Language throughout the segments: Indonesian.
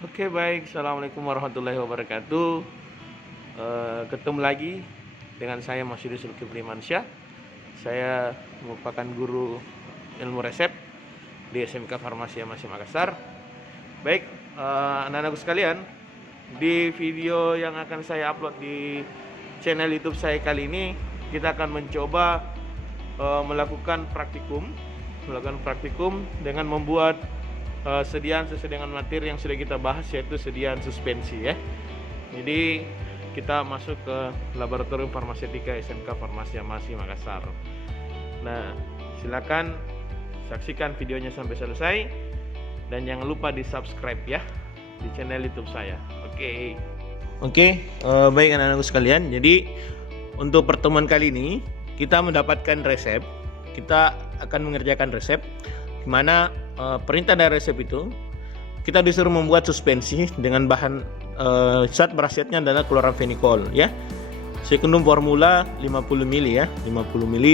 Oke baik, Assalamualaikum warahmatullahi wabarakatuh. Ketemu lagi dengan saya Mas Yudi Zulkifli Mansyah. Saya merupakan guru ilmu resep di SMK Farmasi Masih Makassar. Baik, anak-anakku sekalian, di video yang akan saya upload di channel YouTube saya kali ini, kita akan mencoba melakukan praktikum dengan membuat sediaan sesuai dengan materi yang sudah kita bahas, yaitu sediaan suspensi ya. Jadi kita masuk ke laboratorium farmaseutika SMK Farmasi Masih Makassar. Nah, silakan saksikan videonya sampai selesai dan jangan lupa di subscribe ya di channel YouTube saya. Oke, baik anak-anakku sekalian. Jadi untuk pertemuan kali ini kita mendapatkan resep. Kita akan mengerjakan resep di mana perintah dari resep itu kita disuruh membuat suspensi dengan bahan zat berkhasiatnya adalah kloramfenikol ya. Sekundum formula 50 ml ya, 50 ml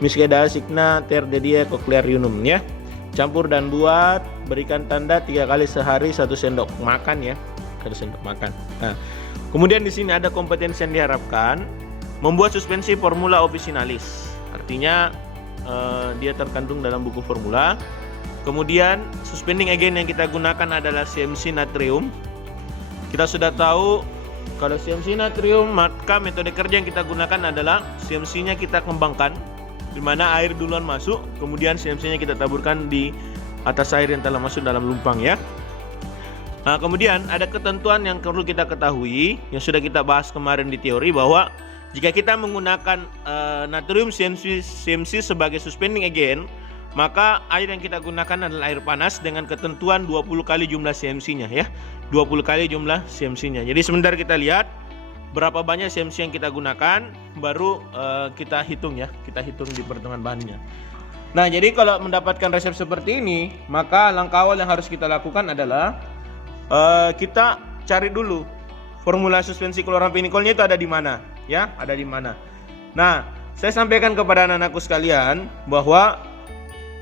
Misceda signa terdedia cochlearium ya. Campur dan buat, berikan tanda 3 kali sehari 1 sendok makan ya. 1 sendok makan. Nah, kemudian di sini ada kompetensi yang diharapkan membuat suspensi formula officinalis. Artinya dia terkandung dalam buku formula. Kemudian suspending agent yang kita gunakan adalah CMC natrium. Kita sudah tahu kalau CMC natrium, maka metode kerja yang kita gunakan adalah CMC-nya kita kembangkan, di mana air duluan masuk, kemudian CMC-nya kita taburkan di atas air yang telah masuk dalam lumpang ya. Nah, kemudian ada ketentuan yang perlu kita ketahui yang sudah kita bahas kemarin di teori, bahwa jika kita menggunakan natrium CMC sebagai suspending agent, maka air yang kita gunakan adalah air panas dengan ketentuan 20 kali jumlah CMC-nya ya. 20 kali jumlah CMC-nya. Jadi sebentar kita lihat berapa banyak CMC yang kita gunakan, baru kita hitung ya. Kita hitung di perhitungan bahannya. Nah, jadi kalau mendapatkan resep seperti ini, maka langkah awal yang harus kita lakukan adalah kita cari dulu formula suspensi kloramfenikolnya itu ada di mana ya, ada di mana. Nah, saya sampaikan kepada anak-anakku sekalian bahwa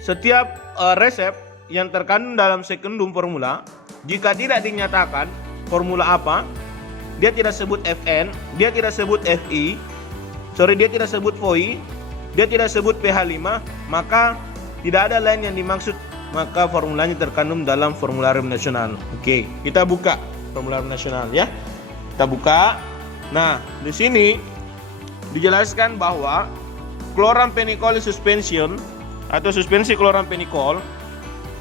setiap resep yang terkandung dalam sekundum formula, jika tidak dinyatakan formula apa, dia tidak sebut FN, dia tidak sebut FI, dia tidak sebut FOI, dia tidak sebut pH 5, maka tidak ada lain yang dimaksud, maka formulanya terkandung dalam formularium nasional. Oke, kita buka formularium nasional ya. Kita buka. Nah, di sini dijelaskan bahwa kloramfenikol suspension atau suspensi kloramfenikol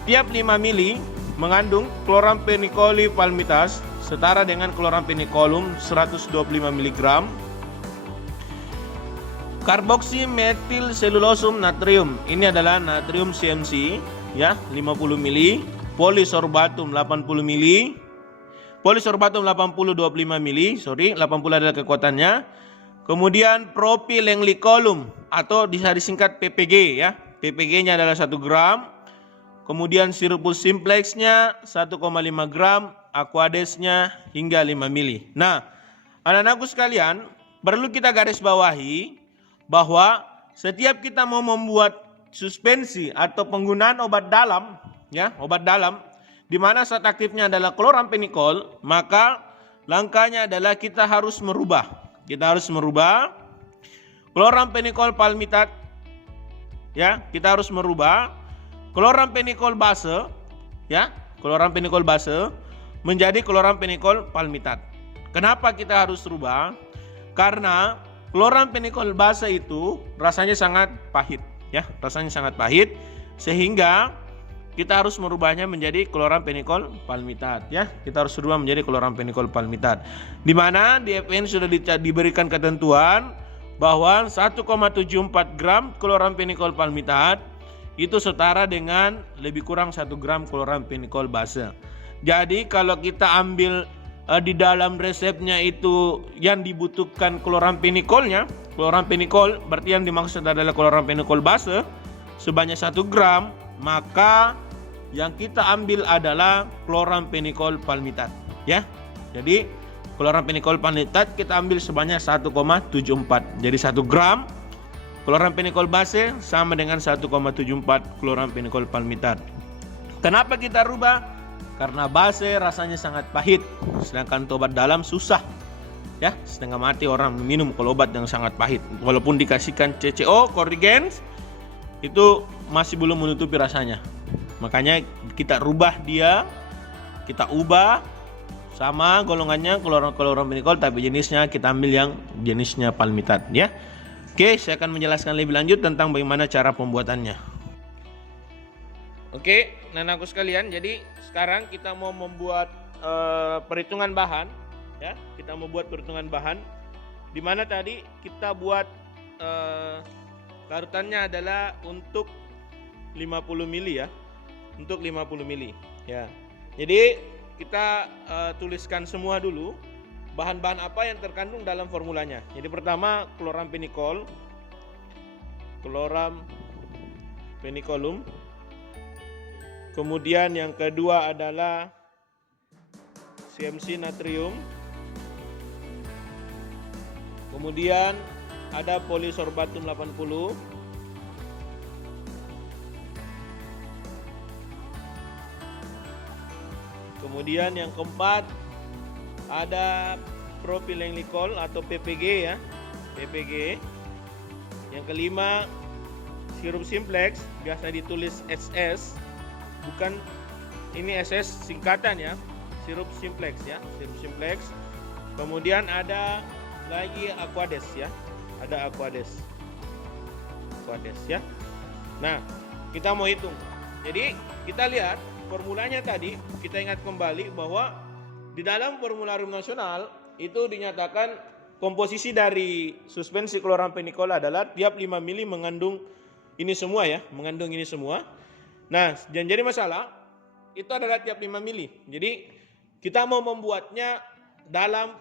tiap 5 ml mengandung kloramfenikol palmitas setara dengan kloramfenikolum 125 mg, karboksimetil selulosum natrium, ini adalah natrium CMC ya, 50 ml, polisorbatum 80 ml, polisorbatum 80 25 ml, 80 adalah kekuatannya. Kemudian propylenglycolum atau bisa disingkat PPG ya. PPG-nya adalah 1 gram. Kemudian sirupus simplexnya 1,5 gram, aquadesnya hingga 5 mili. Nah, anak-anakku sekalian, perlu kita garis bawahi bahwa setiap kita mau membuat suspensi atau penggunaan obat dalam, ya, obat dalam, di mana zat aktifnya adalah kloramfenikol, maka langkahnya adalah kita harus merubah. Kita harus merubah kloramfenikol palmitat, ya, kita harus merubah kloramfenikol base, ya, kloramfenikol base menjadi kloramfenikol palmitat. Kenapa kita harus rubah? Karena kloramfenikol base itu rasanya sangat pahit, ya, rasanya sangat pahit, sehingga kita harus merubahnya menjadi kloramfenikol palmitat, ya. Kita harus rubah menjadi kloramfenikol palmitat. Di mana di FN sudah diberikan ketentuan bahwa 1,74 gram kloramfenikol palmitat itu setara dengan lebih kurang 1 gram kloramfenikol base. Jadi kalau kita ambil di dalam resepnya itu yang dibutuhkan kloramfenikolnya, kloramfenikol berarti yang dimaksud adalah kloramfenikol base sebanyak 1 gram, maka yang kita ambil adalah kloramfenikol palmitat, ya. Jadi kloramfenikol palmitat kita ambil sebanyak 1,74. Jadi 1 gram kloramfenikol base sama dengan 1,74 kloramfenikol palmitat. Kenapa kita rubah? Karena base rasanya sangat pahit, sedangkan untuk obat dalam susah. Ya, setengah mati orang minum kalau obat yang sangat pahit. Walaupun dikasihkan CCO, Corrigens, itu masih belum menutupi rasanya. Makanya kita rubah dia, kita ubah sama golongannya chloramphenicol, tapi jenisnya kita ambil yang jenisnya palmitat ya. Oke, saya akan menjelaskan lebih lanjut tentang bagaimana cara pembuatannya. Oke, anak-anakku sekalian, jadi sekarang kita mau membuat perhitungan bahan ya. Kita mau buat perhitungan bahan di mana tadi kita buat larutannya adalah untuk 50 mili ya. Untuk 50 mili ya. Jadi kita tuliskan semua dulu bahan-bahan apa yang terkandung dalam formulanya. Jadi pertama chloramphenicol, kemudian yang kedua adalah CMC natrium, kemudian ada polisorbatum 80, kemudian yang keempat ada propylenglycol atau PPG ya, PPG. Yang kelima sirup simplex, biasa ditulis SS, bukan ini SS singkatan ya, sirup simplex ya, sirup simplex. Kemudian ada lagi aquades ya, ada aquades ya. Nah, kita mau hitung. Jadi kita lihat formulanya tadi, kita ingat kembali bahwa di dalam formularium nasional itu dinyatakan komposisi dari suspensi chloramphenicol adalah tiap 5 mili mengandung ini semua ya, mengandung ini semua. Nah, yang jadi masalah itu adalah tiap 5 mili. Jadi kita mau membuatnya dalam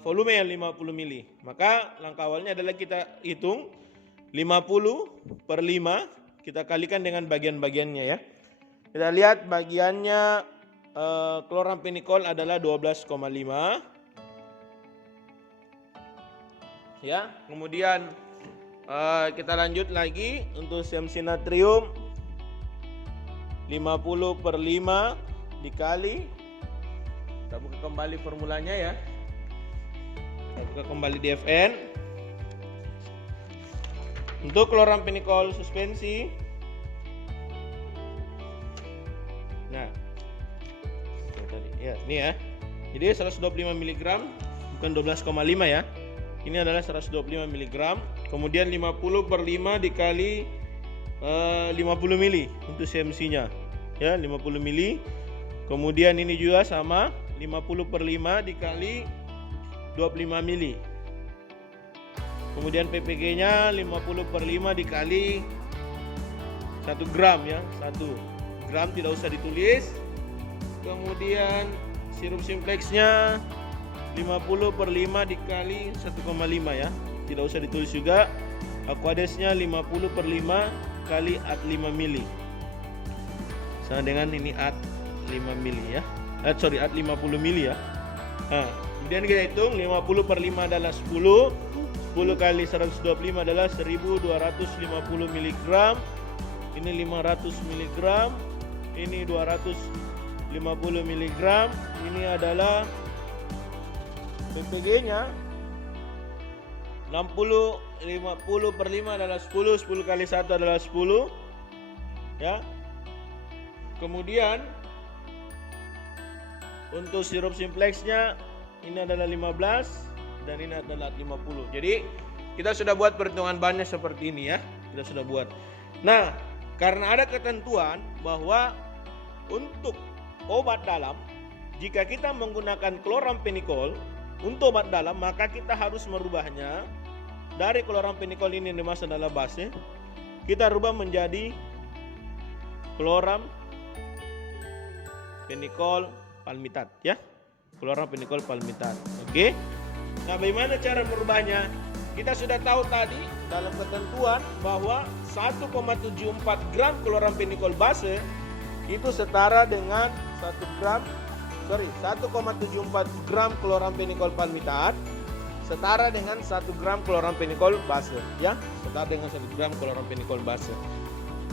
volume yang 50 mili. Maka langkah awalnya adalah kita hitung 50 per 5, kita kalikan dengan bagian-bagiannya ya. Kita lihat bagiannya chloramphenicol adalah 12,5 ya. Kemudian kita lanjut lagi untuk CMC natrium 50 per 5 dikali, kita buka kembali formulanya ya, kita buka kembali di FN. Untuk chloramphenicol suspensi, nah ya ini ya, jadi 125 mg bukan 12,5 ya, ini adalah 125 mg. Kemudian 50 per 5 dikali 50 mili untuk CMC nya ya, 50 mili. Kemudian ini juga sama, 50 per 5 dikali 25 mili. Kemudian PPG nya 50 per 5 dikali 1 gram ya, 1 gram tidak usah ditulis. Kemudian sirup simplexnya 50 per 5 dikali 1,5 ya, tidak usah ditulis juga. Aquadesnya 50 per 5 kali at 5 mili, sama dengan ini at 5 mili ya, at 50 mili ya. Nah, kemudian kita hitung 50 per 5 adalah 10, 10 kali 125 adalah 1250 mg, ini 500 mg, ini 250 mg, ini adalah PPG nya 50 per 5 adalah 10, 10 kali 1 adalah 10 ya. Kemudian untuk sirup simplexnya ini adalah 15 dan ini adalah 50. Jadi kita sudah buat perhitungan bahannya seperti ini ya, kita sudah buat. Nah, karena ada ketentuan bahwa untuk obat dalam, jika kita menggunakan chloramphenicol untuk obat dalam, maka kita harus merubahnya dari chloramphenicol ini yang dimaksud adalah base, kita rubah menjadi chloramphenicol palmitat ya, chloramphenicol palmitat. Oke. Nah, bagaimana cara merubahnya? Kita sudah tahu tadi dalam ketentuan bahwa 1,74 gram chloramphenicol base itu setara dengan 1,74 gram chloramphenicol palmitat setara dengan 1 gram chloramphenicol base ya, setara dengan 1 gram chloramphenicol base.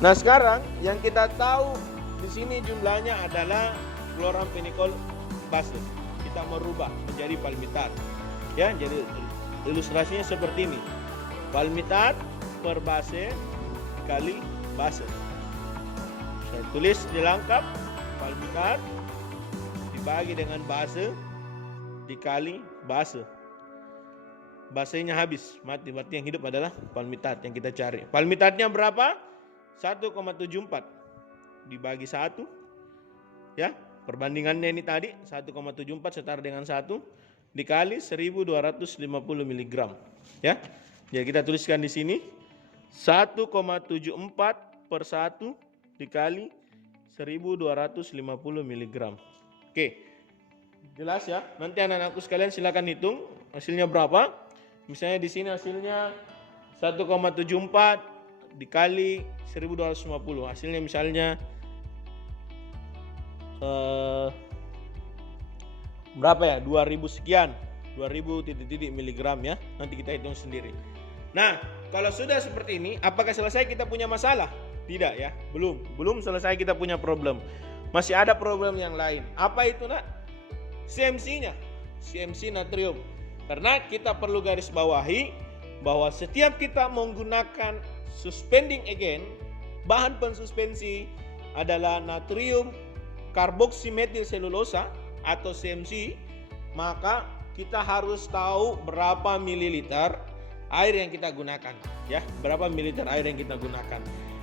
Nah, sekarang yang kita tahu di sini jumlahnya adalah chloramphenicol base. Kita merubah menjadi palmitat. Ya, jadi ilustrasinya seperti ini. Palmitat per base kali base. Saya tulis di lengkap, palmitat dibagi dengan base dikali base. Basenya habis, mati. Berarti yang hidup adalah palmitat yang kita cari. Palmitatnya berapa? 1,74 dibagi 1. Ya, perbandingannya ini tadi 1,74 setara dengan 1 dikali 1250 mg. Ya. Jadi kita tuliskan di sini 1,74 per 1 dikali 1250 mg. Oke. Jelas ya? Nanti anak-anakku sekalian silakan hitung hasilnya berapa. Misalnya di sini hasilnya 1,74 dikali 1250. Hasilnya misalnya berapa ya? 2000 sekian. 2000 titik-titik miligram ya. Nanti kita hitung sendiri. Nah, kalau sudah seperti ini, apakah selesai kita punya masalah? Tidak ya, belum selesai kita punya problem. Masih ada problem yang lain. Apa itu nak? CMC-nya, CMC natrium. Karena kita perlu garis bawahi bahwa setiap kita menggunakan suspending agent, bahan pensuspensi adalah natrium karboksimetil selulosa atau CMC, maka kita harus tahu berapa mililiter air yang kita gunakan, ya, berapa mililiter air yang kita gunakan.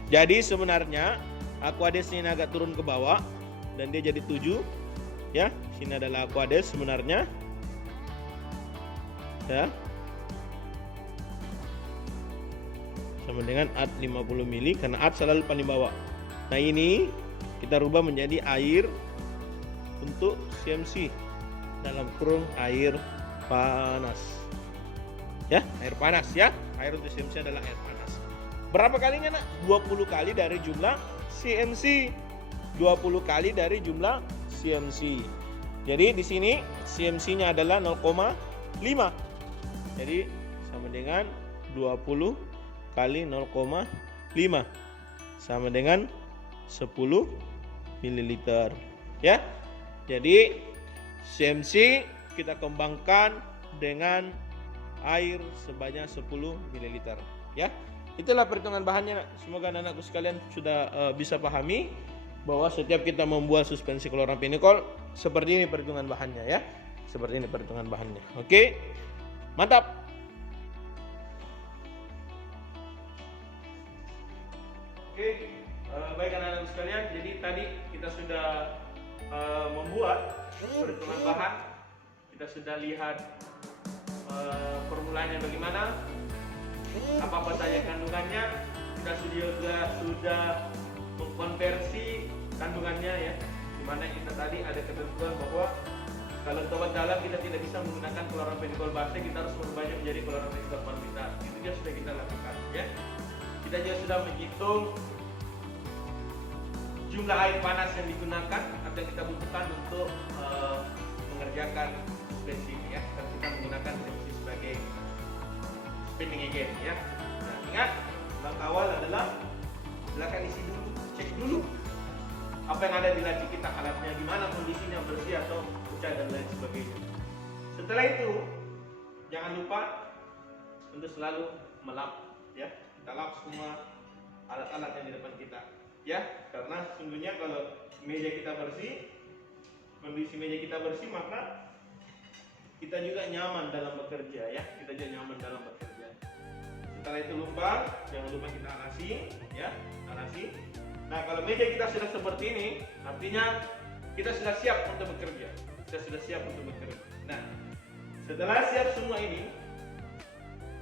Jadi sebenarnya Aquades ini agak turun ke bawah dan dia jadi 7, ya. Sini adalah Aquades sebenarnya, ya, sama dengan AD 50 mili karena AD selalu paling bawah. Nah ini kita rubah menjadi air untuk CMC dalam kurung air panas. Ya, air panas ya. Air untuk CMC adalah air panas. Berapa kalinya nak? 20 kali dari jumlah CMC. 20 kali dari jumlah CMC. Jadi di sini CMC-nya adalah 0,5. Jadi sama dengan 20 kali 0,5 sama dengan 10 ml. Ya. Jadi CMC kita kembangkan dengan air sebanyak 10 ml. Ya. Itulah perhitungan bahannya. Semoga anak-anakku sekalian sudah bisa pahami bahwa setiap kita membuat suspensi chloramphenicol seperti ini perhitungan bahannya ya. Seperti ini perhitungan bahannya. Oke. Mantap. Oke, baik anak-anak sekalian. Jadi tadi kita sudah membuat perhitungan bahan. Kita sudah lihat formulanya bagaimana, apa saja kandungannya. Kita sudah mengkonversi kandungannya ya. Dimana kita tadi ada ketentuan bahwa kalau untuk obat dalam kita tidak bisa menggunakan chloramphenicol base, kita harus merubahnya menjadi chloramphenicol palmitat. Itu juga sudah kita lakukan ya. Kita juga sudah menghitung jumlah air panas yang digunakan atau yang kita butuhkan untuk mengerjakan suspensi ini ya. Dan kita menggunakan CMC sebagai spinning agent ya. Nah, ingat langkah awal adalah silakan isi dulu, cek dulu apa yang ada di laci kita, alatnya gimana, kondisinya bersih atau pecah dan lain sebagainya. Setelah itu jangan lupa untuk selalu melap ya. Kita lap semua alat-alat yang di depan kita ya, karena sesungguhnya kalau meja kita bersih, kondisi meja kita bersih, maka kita juga nyaman dalam bekerja ya. Kita juga nyaman dalam bekerja. Setelah itu jangan lupa kita alasi ya, alasi. Nah, kalau meja kita sudah seperti ini, artinya kita sudah siap untuk bekerja. Kita sudah siap untuk bekerja. Nah, setelah siap semua ini,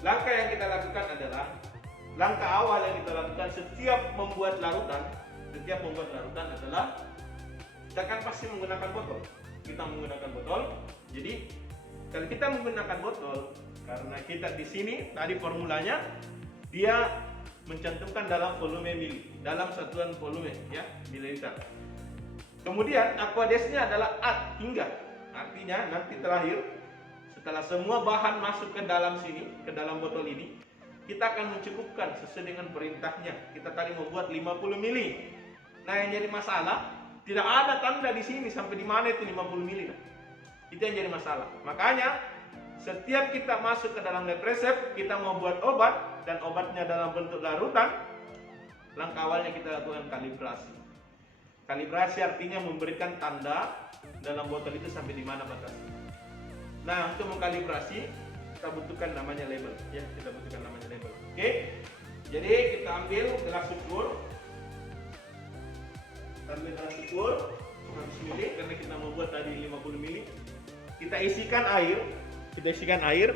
langkah yang kita lakukan adalah langkah awal yang kita lakukan setiap membuat larutan. Setiap membuat larutan adalah kita kan pasti menggunakan botol. Kita menggunakan botol. Jadi kalau kita menggunakan botol, karena kita di sini tadi formulanya dia mencantumkan dalam volume mili, dalam satuan volume ya, mililiter. Kemudian Aquadesnya adalah AD hingga. Artinya nanti terakhir setelah semua bahan masuk ke dalam sini, ke dalam botol ini, kita akan mencukupkan sesuai dengan perintahnya. Kita tadi membuat 50 mili. Nah, yang jadi masalah tidak ada tanda di sini sampai di mana itu 50 mili. Itu yang jadi masalah. Makanya setiap kita masuk ke dalam lab resep, kita mau buat obat dan obatnya dalam bentuk larutan, langkah awalnya kita lakukan kalibrasi. Kalibrasi artinya memberikan tanda dalam botol itu sampai di mana batasnya. Nah, untuk mengkalibrasi kita butuhkan namanya label, ya, kita butuhkan namanya label. Oke. Jadi kita ambil gelas ukur. Kita ambil gelas ukur 100 ml karena kita mau buat tadi 50 ml. Kita isikan air.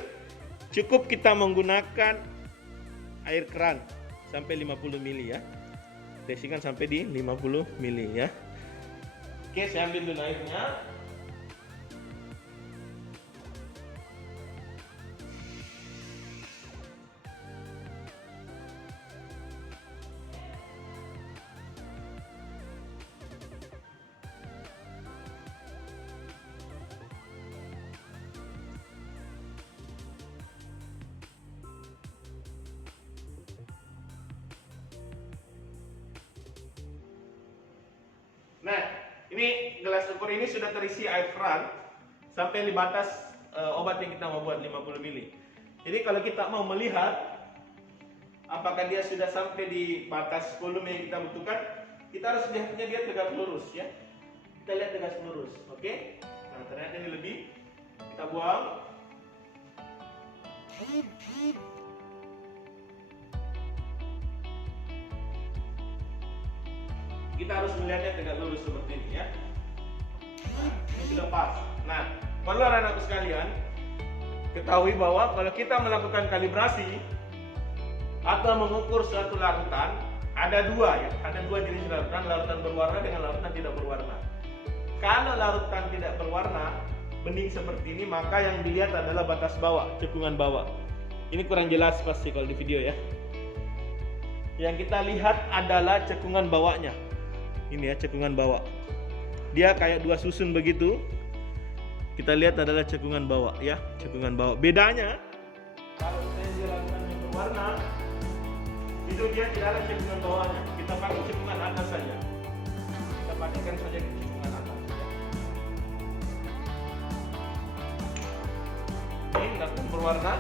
Cukup kita menggunakan air keran sampai 50 ml ya. Kita isikan sampai di 50 ml ya. Oke, saya ambil dulu airnya. Nah, ini gelas ukur ini sudah terisi air keran sampai di batas obat yang kita mau buat 50 ml. Jadi kalau kita mau melihat apakah dia sudah sampai di batas volume yang kita butuhkan, kita harus lihatnya dia tegak lurus ya. Kita lihat tegak lurus, oke? Nah, ternyata ini lebih. Kita buang. Kita harus melihatnya tegak lurus seperti ini ya. Nah, ini sudah pas. Nah, perlu anak-anakku sekalian ketahui bahwa kalau kita melakukan kalibrasi atau mengukur suatu larutan, ada dua ya, ada dua jenis larutan, larutan berwarna dengan larutan tidak berwarna. Kalau larutan tidak berwarna, bening seperti ini, maka yang dilihat adalah batas bawah, cekungan bawah. Ini kurang jelas pasti kalau di video ya. Yang kita lihat adalah cekungan bawahnya. Ini ya, cekungan bawah. Dia kayak dua susun begitu. Kita lihat adalah cekungan bawah ya, cekungan bawah. Bedanya kalau dia lakukan yang berwarna, itu dia tidak ada cekungan bawahnya. Kita pakai cekungan atas saja. Kita pakaikan saja cekungan atas. Ini lakukan berwarna.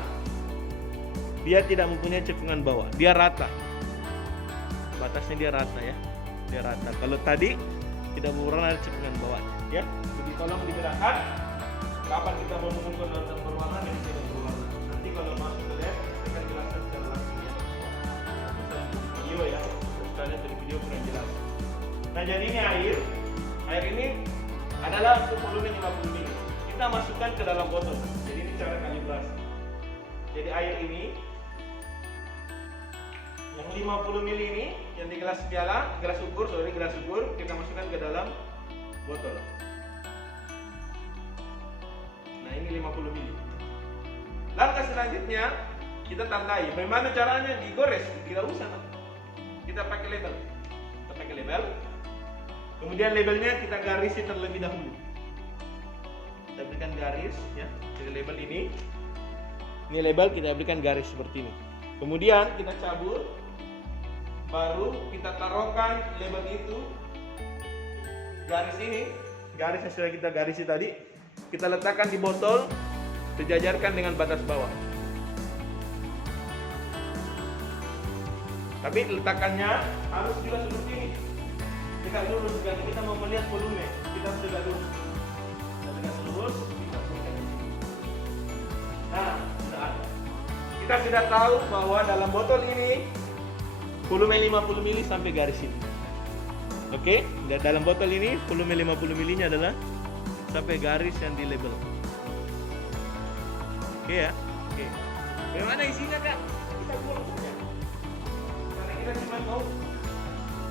Dia tidak mempunyai cekungan bawah. Dia rata. Batasnya dia rata ya. Dia rata. Kalau tadi tidak berwarna ada cekungan bawahnya ya. Jadi tolong dibedakan kapan kita mau mengukur larutan berwarna dan tidak berwarna. Nanti kalau masuk ke lab saya akan jelaskan secara langsung ya. Misalnya di video ya. Sekalian dari video kurang jelas. Nah, jadi ini air ini adalah untuk volume 50 ml. Kita masukkan ke dalam botol. Jadi ini cara kalibrasi. Jadi air ini yang 50 ml ini yang di gelas gelas ukur kita masukkan ke dalam botol. Nah, ini 50 ml. Langkah selanjutnya kita tandai. Bagaimana caranya? Digores, tidak usah. Kita pakai label. Kemudian labelnya kita garisi terlebih dahulu. Kita berikan garis ya. Jadi label ini label kita berikan garis seperti ini. Kemudian kita cabut. Baru kita taruhkan label itu, garis ini, garis yang sudah kita garisi tadi, kita letakkan di botol, sejajarkan dengan batas bawah. Tapi letakannya harus juga seperti ini. Kita lurus, karena kita mau melihat volume, kita harus juga lurus. Kita tegak lurus, kita berikan di sini. Nah, sudah ada. Kita sudah tahu bahwa dalam botol ini volume 50 ml sampai garis ini. Oke, dalam botol ini volume 50 ml nya adalah sampai garis yang di label. Oke ya. Oke. Bagaimana isinya, Kak? Kita buang saja. Karena kita cuma mau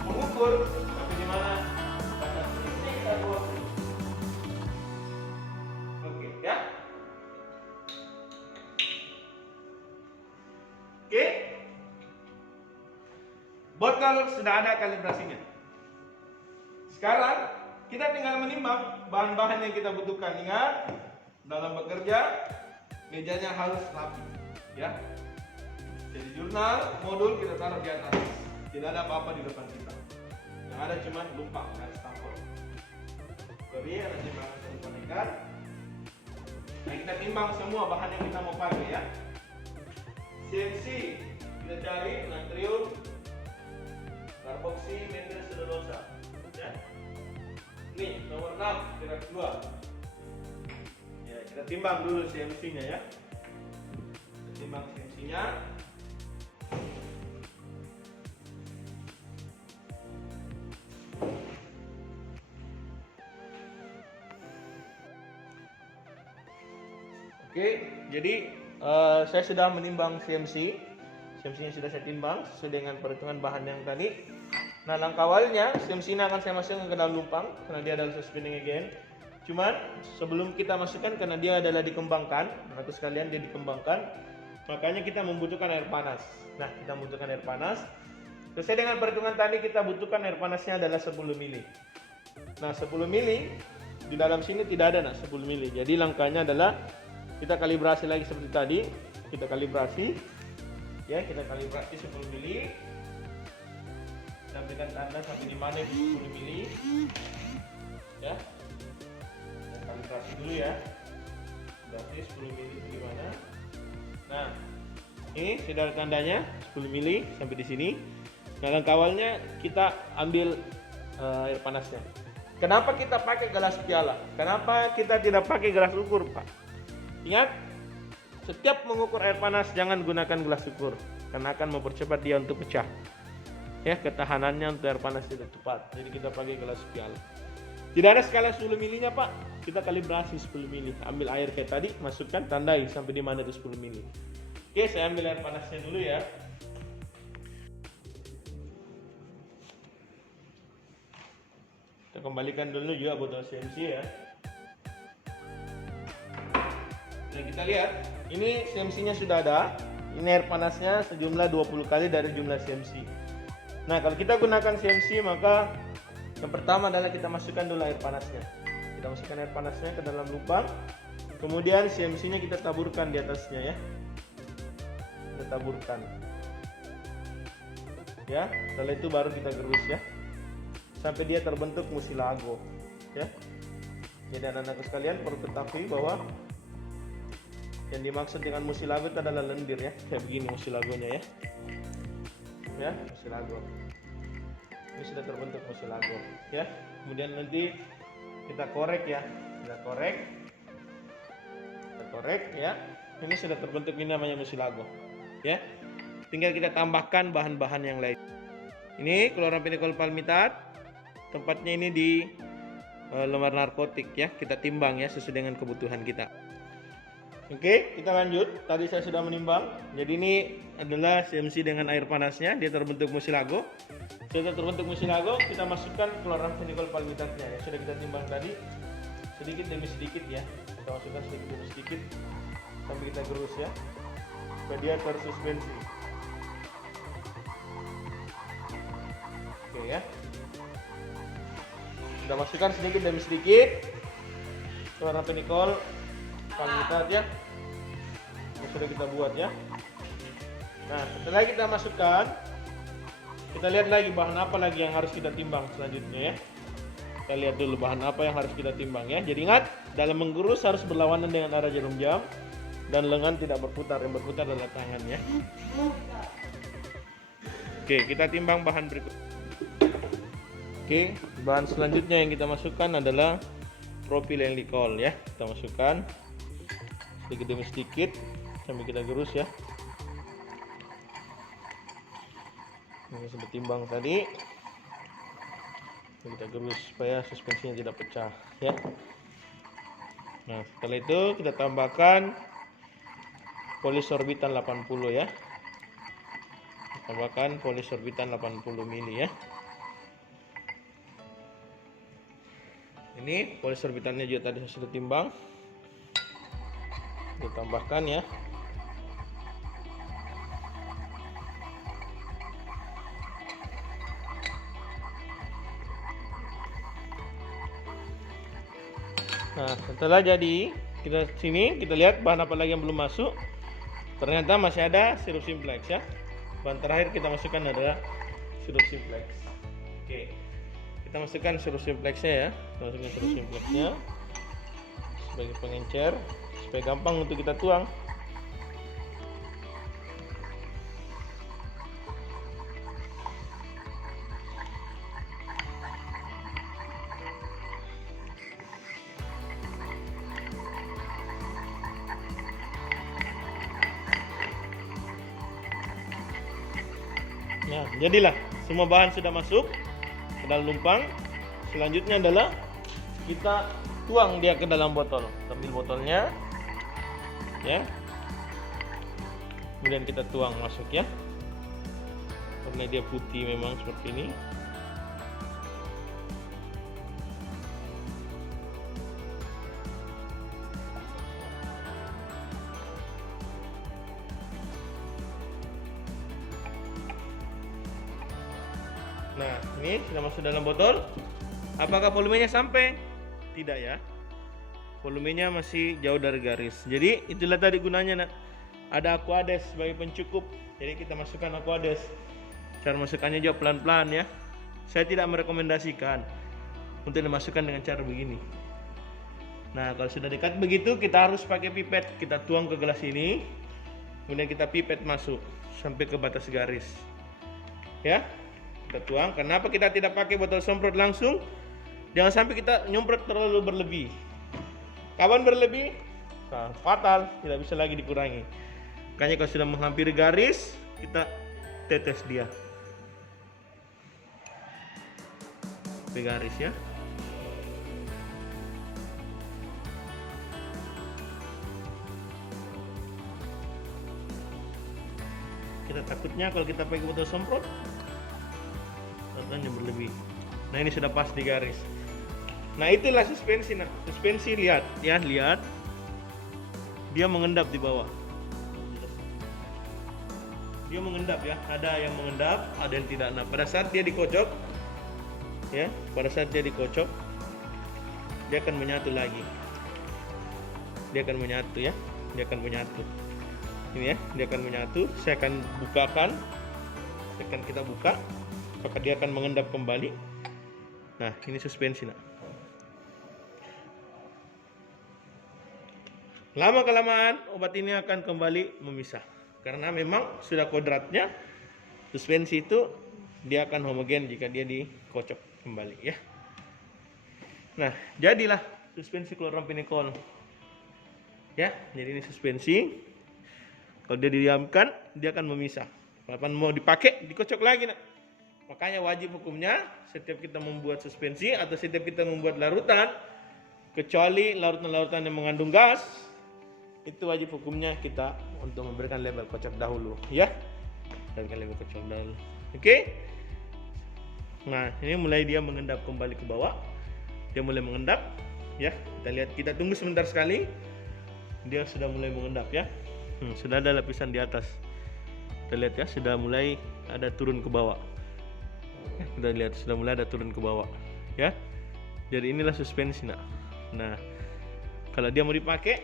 mengukur sampai di mana batas ini kita buang. Oke, ya. Oke. Botol sudah ada kalibrasinya. Sekarang kita tinggal menimbang bahan-bahan yang kita butuhkan. Ingat, dalam bekerja mejanya harus rapi, ya. Jadi jurnal, modul kita taruh di atas. Tidak ada apa-apa di depan kita. Yang ada cuma lumpang dan stempel. sorry ada timbangan saluran ikan. Nah, kita timbang semua bahan yang kita mau pakai ya. CMC kita cari natrium karboksi methyl selulosa ya. Ini nomor 6 berat 2 ya. Kita timbang dulu CMC nya ya. Kita timbang CMC nya. Oke, jadi saya sudah menimbang CMC. CMC-nya sudah saya timbang sesuai dengan perhitungan bahan yang tadi. Nah, langkah awalnya CMC ini akan saya masukkan ke dalam lumpang karena dia adalah suspending agent. Cuman sebelum kita masukkan karena dia adalah dikembangkan, atau sekalian dia dikembangkan, makanya kita membutuhkan air panas. Nah, kita membutuhkan air panas. Sesuai dengan perhitungan tadi kita butuhkan air panasnya adalah 10 mili. Nah, 10 mili di dalam sini tidak ada 10 mili. Jadi langkahnya adalah kita kalibrasi lagi seperti tadi. Kita kalibrasi ya, kita kalibrasi 10 mili. Kita berikan tanda sampai di mana itu 10 mili ya. Kita kalibrasi dulu ya. Berarti 10 mili itu di mana? Nah, ini sudah tandanya 10 mili sampai di sini. Nah, langkah awalnya kita ambil air panasnya. Kenapa kita pakai gelas piala? Kenapa kita tidak pakai gelas ukur, Pak? Ingat, setiap mengukur air panas jangan gunakan gelas ukur karena akan mempercepat dia untuk pecah. Ya, ketahanannya untuk air panas tidak tepat. Jadi kita pakai gelas piala. Tidak ada skala 10 milinya, Pak. Kita kalibrasi 10 mili. Ambil air kayak tadi, masukkan, tandai sampai di mana itu 10 mili. Oke, saya ambil air panasnya dulu ya. Kita kembalikan dulu juga botol CMC ya. Nah, kita lihat, ini CMC-nya sudah ada. Ini air panasnya sejumlah 20 kali dari jumlah CMC. Nah, kalau kita gunakan CMC, maka yang pertama adalah kita masukkan dulu air panasnya. Kita masukkan air panasnya ke dalam lubang. Kemudian CMC-nya kita taburkan di atasnya ya. Kita taburkan. Ya, setelah itu baru kita gerus ya. Sampai dia terbentuk mucilago. Ya. Jadi anak-anakku sekalian perlu ketahui bahwa yang dimaksud dengan mucilago itu adalah lendir ya. Kayak begini mucilagonya ya. Ya, mucilago. Ini sudah terbentuk mucilago ya. Kemudian nanti kita korek ya. Kita korek ya. Ini sudah terbentuk, ini namanya mucilago ya. Tinggal kita tambahkan bahan-bahan yang lain. Ini kloramphenicol palmitat. Tempatnya ini di lembar narkotik ya. Kita timbang ya sesuai dengan kebutuhan kita. Oke, kita lanjut. Tadi saya sudah menimbang. Jadi ini adalah CMC dengan air panasnya. Dia terbentuk mucilago. Sudah terbentuk mucilago, kita masukkan kloramphenicol palmitatnya ya. Sudah kita timbang tadi. Sedikit demi sedikit ya. Kita masukkan sedikit demi sedikit sampai kita gerus ya. Supaya dia tersuspensi. Oke ya. Kita masukkan sedikit demi sedikit kloramphenicol palmitat ya. Ini sudah kita buat ya. Nah, setelah kita masukkan, kita lihat lagi bahan apa lagi yang harus kita timbang selanjutnya ya. Kita lihat dulu bahan apa yang harus kita timbang ya. Jadi ingat, dalam menggerus harus berlawanan dengan arah jarum jam dan lengan tidak berputar. Yang berputar adalah tangan ya. Oke, kita timbang bahan berikut. Oke, bahan selanjutnya yang kita masukkan adalah propylenglikol ya. Kita masukkan sedikit demi sedikit sampai kita gerus ya. Ini sudah timbang tadi. Kita gerus supaya suspensinya tidak pecah ya. Nah, setelah itu kita tambahkan polisorbitan 80 ya. Tambahkan polisorbitan 80 mili ya. Ini polisorbitannya juga tadi saya sudah timbang. Kita tambahkan ya. Nah, setelah jadi, kita lihat bahan apa lagi yang belum masuk. Ternyata masih ada sirup simplex ya. Bahan terakhir kita masukkan adalah sirup simplex. Oke. Kita kita masukkan seluruh simplexnya ya. Kita masukkan seluruh simplexnya sebagai pengencer supaya gampang untuk kita tuang. Nah, jadilah semua bahan sudah masuk ke dalam lumpang. Selanjutnya adalah kita tuang dia ke dalam botol. Ambil botolnya, ya. Kemudian kita tuang masuk ya. Karena dia putih memang seperti ini. Nah, ini sudah masuk dalam botol. Apakah volumenya sampai? Tidak ya. Volumenya masih jauh dari garis. Jadi itulah tadi gunanya, nak. Ada aquades sebagai pencukup. Jadi kita masukkan aquades. Cara masukkannya juga pelan-pelan ya. Saya tidak merekomendasikan untuk dimasukkan dengan cara begini. Nah, kalau sudah dekat begitu, kita harus pakai pipet. Kita tuang ke gelas ini, kemudian kita pipet masuk sampai ke batas garis. Ya. Kita tuang. Kenapa kita tidak pakai botol semprot langsung? Jangan sampai kita nyemprot terlalu berlebih. Kapan berlebih? Nah, fatal, tidak bisa lagi dikurangi. Makanya kalau sudah menghampiri garis, kita tetes dia sampai garis ya. Kita takutnya kalau kita pakai botol semprot yang berlebih. Nah, ini sudah pas di garis. Nah, itulah suspensi. Nah, suspensi lihat ya, lihat dia mengendap di bawah. Dia mengendap ya, ada yang mengendap, ada yang tidak. Nah, pada saat dia dikocok ya, pada saat dia dikocok dia akan menyatu lagi. Dia akan menyatu ya, dia akan menyatu. Ini ya, dia akan menyatu. Saya akan bukakan. Akan kita buka, maka dia akan mengendap kembali. Nah, ini suspensi nak. Lama-kelamaan obat ini akan kembali memisah. Karena memang sudah kodratnya suspensi itu dia akan homogen jika dia dikocok kembali ya. Nah, jadilah suspensi kloramfenikol. Ya, jadi ini suspensi. Kalau dia didiamkan, dia akan memisah. Kapan mau dipakai, dikocok lagi nak. Makanya wajib hukumnya setiap kita membuat suspensi atau setiap kita membuat larutan, kecuali larutan-larutan yang mengandung gas, itu wajib hukumnya kita untuk memberikan label kocok dahulu ya. Berikan label kocok dahulu. Oke. Nah, ini mulai dia mengendap kembali ke bawah. Dia mulai mengendap ya. Kita lihat, kita tunggu sebentar sekali. Dia sudah mulai mengendap ya. Sudah ada lapisan di atas. Kita lihat ya, sudah mulai ada turun ke bawah. Kita lihat sudah mulai ada turun ke bawah ya. Jadi inilah suspensi nak. Nah, kalau dia mau dipakai,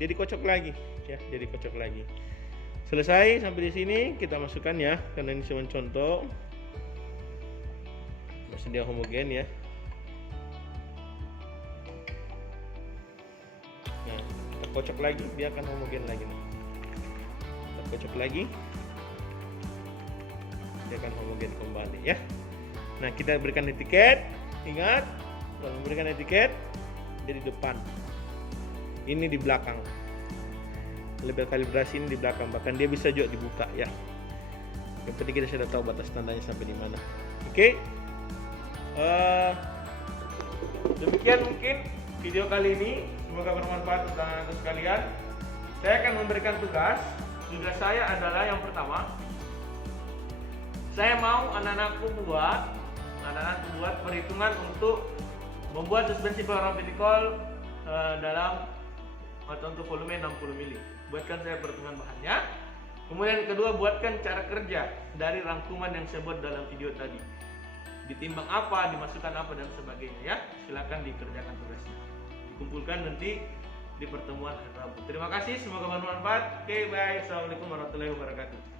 dia dikocok lagi ya, dia dikocok lagi. Selesai sampai di sini, kita masukkan ya, karena ini cuma contoh. Masih dia homogen ya. Nah, kita kocok lagi, dia akan homogen lagi nih. Kita kocok lagi, dia akan homogen kembali ya. Nah, kita berikan etiket. Ingat, kalau memberikan etiket, dia di depan, ini di belakang. Label kalibrasi ini di belakang, bahkan dia bisa juga dibuka ya. Yang penting kita sudah tahu batas tandanya sampai di mana. Oke. Demikian mungkin video kali ini, semoga bermanfaat untuk anda sekalian. Saya akan memberikan tugas. Tugas saya adalah yang pertama, saya mau anak-anakku buat perhitungan untuk membuat suspensi kloramfenikol dalam atau untuk volume 60 mili. Buatkan saya perhitungan bahannya. Kemudian kedua, buatkan cara kerja dari rangkuman yang saya buat dalam video tadi. Ditimbang apa, dimasukkan apa dan sebagainya ya. Silakan dikerjakan tugasnya. Dikumpulkan nanti di pertemuan hari Rabu. Terima kasih, semoga bermanfaat. Oke, bye. Assalamualaikum warahmatullahi wabarakatuh.